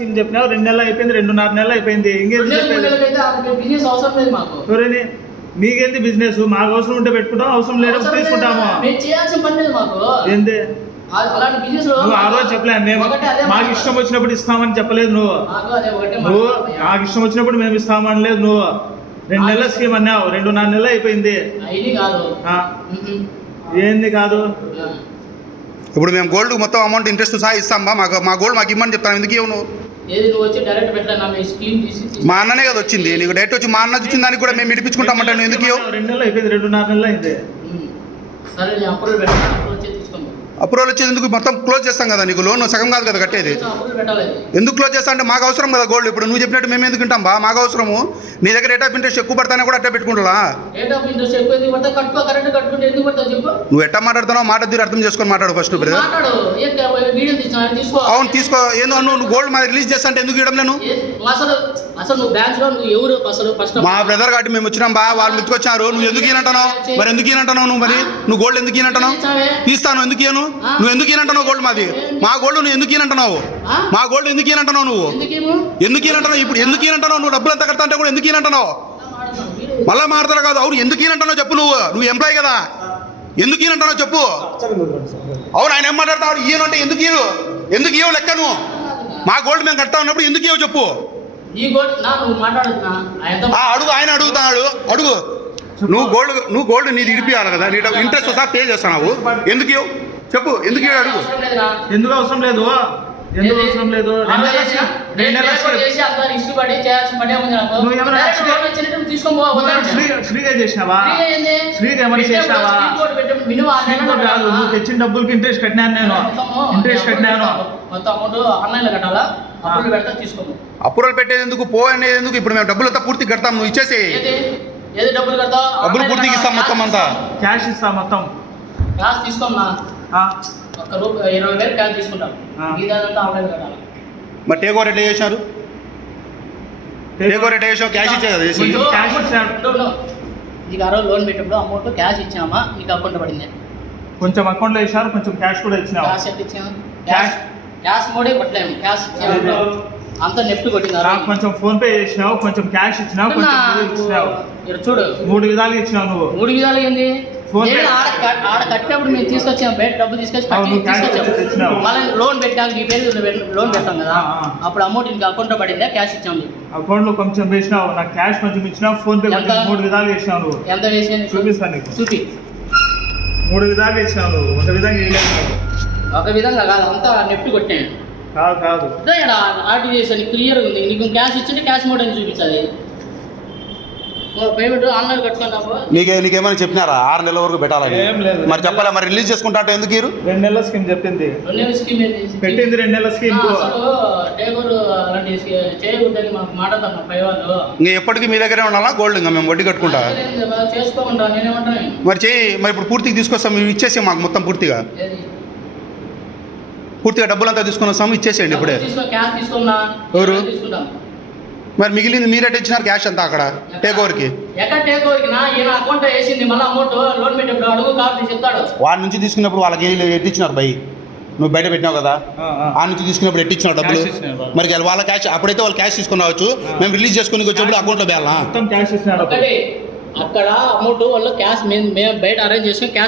Scheme చెప్పినావు 2 నెలలు అయిపోయింది, 2.5 నెలలు అయిపోయింది, ఇంకేంది చెప్పేది? బిజినెస్ అవసరం లేదు మాకు. ఎవరని మీకేంది బిజినెస్? మాకు అవసరం ఉంటే పెట్టుకుంటాం, అవసరం లేనప్పుడు తీసుకుంటాము. మేము చేయాల్సిన పని లేదు మాకు. ఏంది అలాంటి బిజినెస్ నువ్వు ఆ రోజు చెప్పలే, మేము మాకు ఇష్టం వచ్చినప్పుడు ఇస్తామని చెప్పలేదు నువ్వు. నువ్వు నాకు ఇష్టం వచ్చినప్పుడు మేము ఇస్తామని లేదు నువ్వు. 2 నెలల స్కీమ్ అన్నావు, 2.5 నెలలు అయిపోయింది. ఏంది కాదు? ఇప్పుడు మేము గోల్డ్ మొత్తం అమౌంట్ ఇంట్రెస్ట్ సహా ఇస్తాం బా. మా గోల్డ్ మాకు ఇమ్మని చెప్తాను. ఎందుకు ఇవ్వను? మా అన్ననే కదా వచ్చింది, నీకు డైరెక్ట్ వచ్చి మా అన్న వచ్చిన దానికి కూడా మేము ఇడిపించుకుంటామంటే నువ్వు ఎందుకు ఇవ్వవు? 2 నెలలు అయిపోయింది, 2.5 నెలలు అయింది. అప్రూవల్ వచ్చేది ఎందుకు? మొత్తం క్లోజ్ చేస్తాం కదా, నీకు లోన్ సగం కాదు కదా కట్టేది. ఎందుకు క్లోజ్ చేస్తా అంటే మాకు అవసరం కదా గోల్డ్. ఇప్పుడు నువ్వు చెప్పినట్టు మేము ఎందుకు ఉంటాం బా? మాకు అవసరము. నీ దగ్గర రేట్ ఆఫ్ ఇంట్రెస్ట్ ఎక్కువ పడతానే కూడా అట్టే పెట్టుకుంటా. నువ్వు ఎట్టా మాట్లాడుతున్నావు? మాట తీరు అర్థం చేసుకొని మాట్లాడు ఫస్ట్. అవును తీసుకో. ఏందో నువ్వు గోల్డ్ మాది రిలీజ్ చేస్తా అంటే ఎందుకు ఇవ్వడం నేను? మా బ్రదర్ కాబట్టి మేము వచ్చినాం బా, వాళ్ళు మెచ్చుకొచ్చారు. నువ్వు ఎందుకు ఈనంటున్నావు? మరి ఎందుకు ఈనంటున్నావు నువ్వు? మరి నువ్వు గోల్డ్ ఎందుకు ఈనంటున్నావు? తీస్తాను ఎందుకు ఇయ్యను? నువ్వు ఎందుకు ఈనంటున్నావు గోల్డ్ మాది? మా గోల్డ్ నువ్వు ఎందుకు ఈనంటున్నావు? మా గోల్డ్ ఎందుకు ఈనంటున్నావు? నువ్వు ఎందుకు ఈనంటున్నావు? ఇప్పుడు ఎందుకు ఈనంటున్నావు? నువ్వు డబ్బులు ఎంత కడతా అంటే కూడా ఎందుకు ఈనంటున్నావు? మళ్ళా మాట్లాడతా కాదు. అవును ఎందుకు ఈనంటున్నావు చెప్పు. నువ్వు ఎంప్లాయ్ కదా, ఎందుకు ఈనంటున్నావు చెప్పు. అవును ఆయన ఏం మాట్లాడతావు? ఈయనంటే ఎందుకు ఇయ్యను? ఎందుకు ఇవ్వవు లెక్క? నువ్వు మా గోల్డ్ మేము కడతా ఉన్నప్పుడు ఎందుకు ఇవ్వవు చెప్పు. అడుగు, ఆయన అడుగుతున్నాడు, అడుగు. నువ్వు గోల్డ్ నీది ఇడిపియాలి కదా, నీ ఇంట్రెస్ట్ వస్తా పే చేస్తున్నావు. ఎందుకు ఇవ్వవు చెప్పు. ఎందుకు ఇవ్వడు? అడుగు. ఎందుకు అవసరం లేదు? ఎందుకు అవసరం లేదు? ఫ్రీగా చేసినావా? ఫ్రీగా ఏమైనా చేసినావా? నువ్వు తెచ్చిన డబ్బులకి ఇంట్రెస్ట్ కట్టినాను, నేను ఇంట్రెస్ట్ కట్టినాను. అప్రూవల్ పెట్టేది ఎందుకు? పో అనేది ఎందుకు? ఇప్పుడు మేము డబ్బులు అంతా పూర్తి కడతాం, నువ్వు ఇచ్చేసి. డబ్బులు పూర్తిగా ఇస్తాం, మొత్తం అంతా క్యాష్ ఇస్తాం మొత్తం. క్యాష్ తీసుకోమా? ఒక్క రూపాయి 20,000 క్యాష్ తీసుకుంటాం. ఇదంతా ఆన్లైన్ కట్టాలి. మరి టేక్ ఓవర్ ఎట్లా చేశారు? టేక్ ఓవర్ ఎట్లా చేసావు? క్యాష్ ఇచ్చే కదా చేసి. నీకు ఆ రోజు లోన్ పెట్టినప్పుడు అమౌంట్ క్యాష్ ఇచ్చామా? నీకు అకౌంట్ పడింది. కొంచెం అకౌంట్లో ఇచ్చారు, కొంచెం క్యాష్ కూడా ఇచ్చినావు. క్యాష్ ఎంత ఇచ్చాము? క్యాష్ మోడే కొట్టలేము. క్యాష్ ఇచ్చాము అంతా నెఫ్ట్ కొట్టిందా? కొంచెం ఫోన్ పే చేసినావు, కొంచెం క్యాష్ ఇచ్చినావు, కొంచెం ఇచ్చినావు. చూడు 3 విధాలుగా ఇచ్చినావు నువ్వు. 3 విధాలు ఏంది? ఆడ కట్టినప్పుడు మేము తీసుకొచ్చాం, బయట డబ్బు తీసుకొచ్చాం. మళ్ళీ లోన్ పెట్టాక నీ పేరు లోన్ పెట్టాం కదా, అప్పుడు అమౌంట్ నీకు అకౌంట్లో పడిందా? క్యాష్ ఇచ్చాము. అకౌంట్లో కొంచెం వేసినావు, నాకు క్యాష్ కొంచెం ఇచ్చినావు, ఫోన్ పే 3 విధాలు వేసినావు నువ్వు. ఎంత వేసాను చూపిస్తాను నీకు. చూపి. 3 విధాలుగా ఇచ్చినావు నువ్వు, ఒక విధంగా వేయలేదు. ఒక విధంగా కాదు, అంతా నెఫ్ట్ కొట్టాను. కాదు ఆర్టీ చేసాను, క్లియర్గా ఉంది. నీకు క్యాష్ ఇచ్చింటే క్యాష్ మోడ్ అని చూపించాలి. పేమెంట్ ఆన్లైన్ కట్టుకున్నావు. నీకేమైనా చెప్పినారా 6 నెలల వరకు పెట్టాలని? మరి చెప్పాలా? మరి రిలీజ్ చేసుకుంటా అంటే ఎందుకు? 2 నెలల స్కీమ్ చెప్పింది. 2 నెలల స్కీమ్ పెట్టింది. 2 నెలల స్కీమ్ టేబుల్ అలాంటి చేయకూడదని మాకు మాట్లాడతాం పై వాళ్ళు. ఇంకా ఎప్పటికీ మీ దగ్గరే ఉండాలా గోల్డ్? ఇంకా మేము వడ్డీ కట్టుకుంటా చేసుకోమంటా. నేనేమంటాను మరి చెయ్యి. మరి ఇప్పుడు పూర్తిగా తీసుకొస్తాం, మేము ఇచ్చేసి మాకు మొత్తం పూర్తిగా డబ్బులంతా తీసుకొని వస్తాము, ఇచ్చేసేయండి ఇప్పుడే. క్యాష్ తీసుకోమన్నా. ఎవరు? మరి మిగిలింది మీరేట్ ఇచ్చినారు క్యాష్ అంతా అక్కడ టేక్ ఓవర్కి? ఎక్కడ టేక్ ఓవర్కి నా అకౌంట్ వేసింది, మళ్ళీ అమౌంట్ లోన్ పెట్టేప్పుడు అడుగు కాబట్టి చెప్తాడు. వాడి నుంచి తీసుకున్నప్పుడు వాళ్ళకి ఎట్టిచ్చినారు బై? నువ్వు బయట పెట్టినావు కదా, ఆ నుంచి తీసుకున్నప్పుడు ఎట్టిచ్చినావు డబ్బులు? మరి వాళ్ళ క్యాష్ అప్పుడైతే వాళ్ళు క్యాష్ తీసుకుని రావచ్చు, మేము రిలీజ్ చేసుకుని వచ్చేప్పుడు అకౌంట్లో వేయాలా? క్యాష్ ఇచ్చినాడు. అక్కడ అమౌంట్ వాళ్ళు క్యాష్ మేము బయట అరేంజ్ చేసుకుని క్యాష్